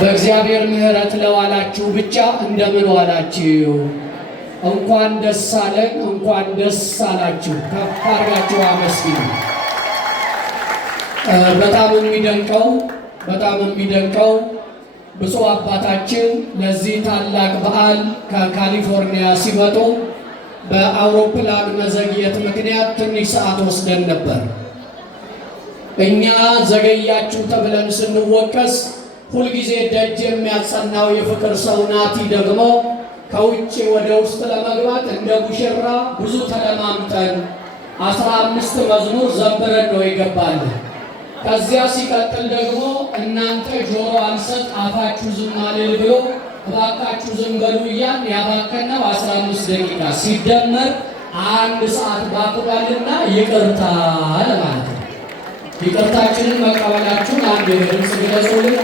በእግዚአብሔር ምሕረት ለዋላችሁ ብቻ እንደምን ዋላችሁ? እንኳን ደስ አለን፣ እንኳን ደስ አላችሁ። ከፍ አድርጋችሁ አመስግኑ። በጣም የሚደንቀው ብፁዕ አባታችን ለዚህ ታላቅ በዓል ከካሊፎርኒያ ሲመጡ በአውሮፕላን መዘግየት ምክንያት ትንሽ ሰዓት ወስደን ነበር። እኛ ዘገያችሁ ተብለን ስንወቀስ ሁልጊዜ ደጅ የሚያጸናው የፍቅር ሰው ናቲ ደግሞ ከውጭ ወደ ውስጥ ለመግባት እንደ ሙሽራ ብዙ ተለማምጠን 15 መዝሙር ዘምረን ነው የገባል። ከዚያ ሲቀጥል ደግሞ እናንተ ጆሮ አንሰጥ አፋችሁ ዝም አልል ብሎ እባካችሁ ዝም በሉ እያልን ያባከነው 15 ደቂቃ ሲደመር 1 ሰዓት ባክሏልና ይቅርታ ለማለት ነው። ይቅርታችንን መቀበላችሁን አንድ ድምፅ ግለጹልን።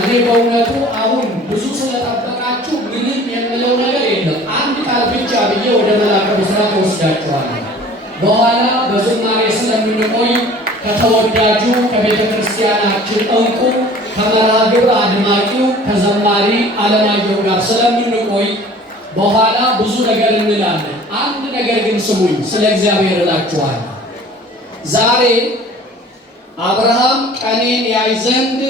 እኔ በእውነቱ አሁን ብዙ ስለጠበቃችሁ ምንም የምለው ነገር የለም። አንድ ቃል ብቻ ብዬ ወደ መላከ ብስራት ወስዳችኋለሁ። በኋላ በዝማሬ ስለምንቆይ ከተወዳጁ ከቤተ ክርስቲያናችን እንቁ ከመርሐ ግብር አድማቂው ከዘማሪ አለማየሁ ጋር ስለምንቆይ በኋላ ብዙ ነገር እንላለን። አንድ ነገር ግን ስሙኝ፣ ስለ እግዚአብሔር እላችኋለሁ። ዛሬ አብርሃም ቀኔን ያይ ዘንድ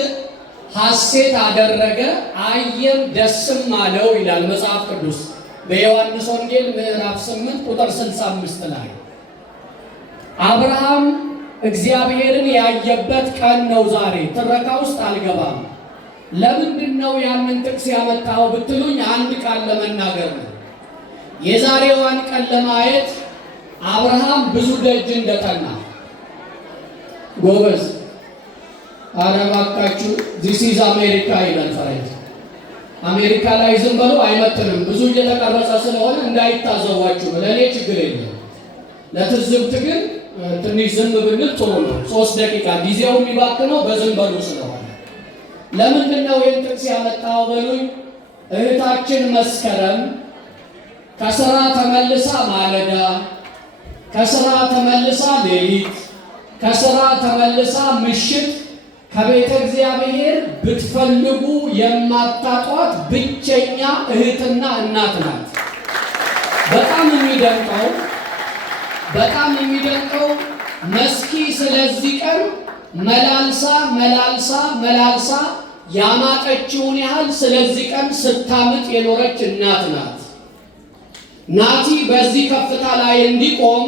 ሐሴት አደረገ፣ አየም ደስም አለው ይላል መጽሐፍ ቅዱስ በዮሐንስ ወንጌል ምዕራፍ 8 ቁጥር 65 ላይ። አብርሃም እግዚአብሔርን ያየበት ቀን ነው ዛሬ። ትረካ ውስጥ አልገባም። ለምንድን ነው ያንን ጥቅስ ያመጣው ብትሉኝ አንድ ቃል ለመናገር ነው። የዛሬዋን ቀን ለማየት አብርሃም ብዙ ደጅ እንደጠና ጎበዝ አረባካችሁ ዚስ ኢዝ አሜሪካ ይላል ፈረንጅ። አሜሪካ ላይ ዝም ብሎ አይመጥንም። ብዙ እየተቀረጸ ስለሆነ እንዳይታዘቧችሁ ለእኔ ችግር የለም። ለትዝብት ግን ትንሽ ዝም ብንል ጥሩ ነው። 3 ደቂቃ ጊዜው የሚባክነው በዝም በሉ ስለሆነ። ለምንድን ነው ይህን ጥቅስ ያመጣው በሉኝ። እህታችን መስከረም ከስራ ተመልሳ ማለዳ፣ ከስራ ተመልሳ ሌሊት፣ ከስራ ተመልሳ ምሽት ከቤተ እግዚአብሔር ብትፈልጉ የማታጧት ብቸኛ እህትና እናት ናት። በጣም የሚደንቀው መስኪ ስለዚህ ቀን መላልሳ ያማጠችውን ያህል ስለዚህ ቀን ስታምጥ የኖረች እናት ናት። ናቲ በዚህ ከፍታ ላይ እንዲቆም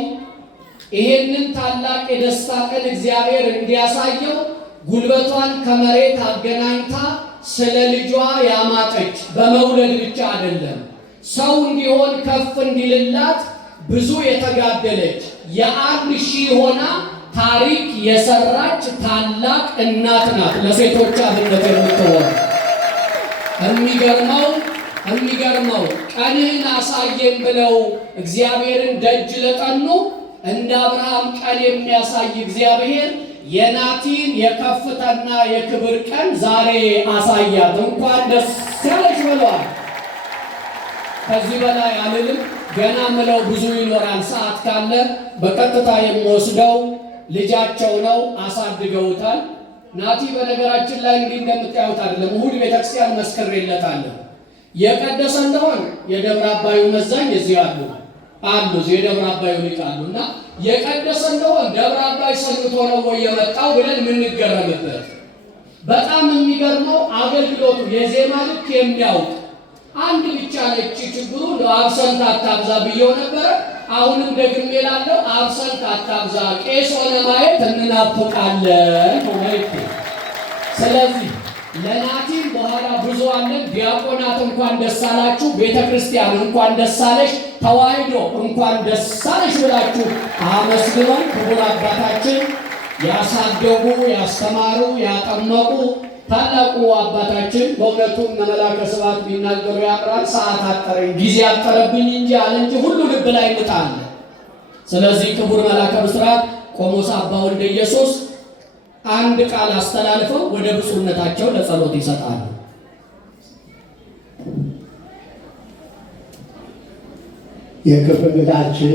ይሄንን ታላቅ የደስታ ቀን እግዚአብሔር እንዲያሳየው ጉልበቷን ከመሬት አገናኝታ ስለ ልጇ ያማጠች በመውለድ ብቻ አይደለም፣ ሰው እንዲሆን ከፍ እንዲልላት ብዙ የተጋደለች የ1000 ሆና ታሪክ የሰራች ታላቅ እናት ናት። ለሴቶች አብነት የምትሆን የሚገርመው ቀንህን አሳየን ብለው እግዚአብሔርን ደጅ ለጠኑ እንደ አብርሃም ቀን የሚያሳይ እግዚአብሔር የናቲን የከፍታና የክብር ቀን ዛሬ አሳያት። እንኳን ደስ ያለሽ ብለዋል። ከዚህ በላይ አልልም። ገና ምለው ብዙ ይኖራል። ሰዓት ካለ በቀጥታ የሚወስደው ልጃቸው ነው። አሳድገውታል። ናቲ በነገራችን ላይ እንዲህ እንደምታዩት አይደለም። እሑድ ቤተክርስቲያን መስክሬለታለሁ። የቀደሰ እንደሆን የደብረ አባዩ መዛኝ እዚህ አሉ የደብረ አባዩ ሊቃሉና የቀደሰ እንደሆን ደብረ አባይ ሰልቶ ነው ወይ የመጣው ብለን የምንገረምበት። በጣም የሚገርመው አገልግሎቱ የዜማ ልክ የሚያውቅ አንድ ብቻ ነች ችግሩ። አብሰንት አታብዛ ብየው ነበረ። አሁንም ደግሜ እላለሁ፣ አብሰንት አታብዛ። ቄስ ሆነ ማየት እንናፍቃለን ማለት። ስለዚህ ለናቲም በኋላ ብዙ አለን። ዲያቆናት እንኳን ደስ አላችሁ፣ ቤተክርስቲያን እንኳን ደስ አለሽ፣ ተዋሕዶ እንኳን ደስ አለሽ ብላችሁ አመስግነን ክቡር አባታችን ያሳደጉ ያስተማሩ ያጠመቁ ታላቁ አባታችን በእውነቱም መላከ ስብሐት ቢናገሩ ያምራል። ሰዓት አጠረኝ ጊዜ አጠረብኝ እንጂ አለ እንጂ ሁሉ ልብ ላይ ምጣለ። ስለዚህ ክቡር መላከ ብስራት ቆሞስ አባ ወልደ ኢየሱስ አንድ ቃል አስተላልፈው ወደ ብፁዕነታቸው ለጸሎት ይሰጣሉ። የክብር እንግዳችን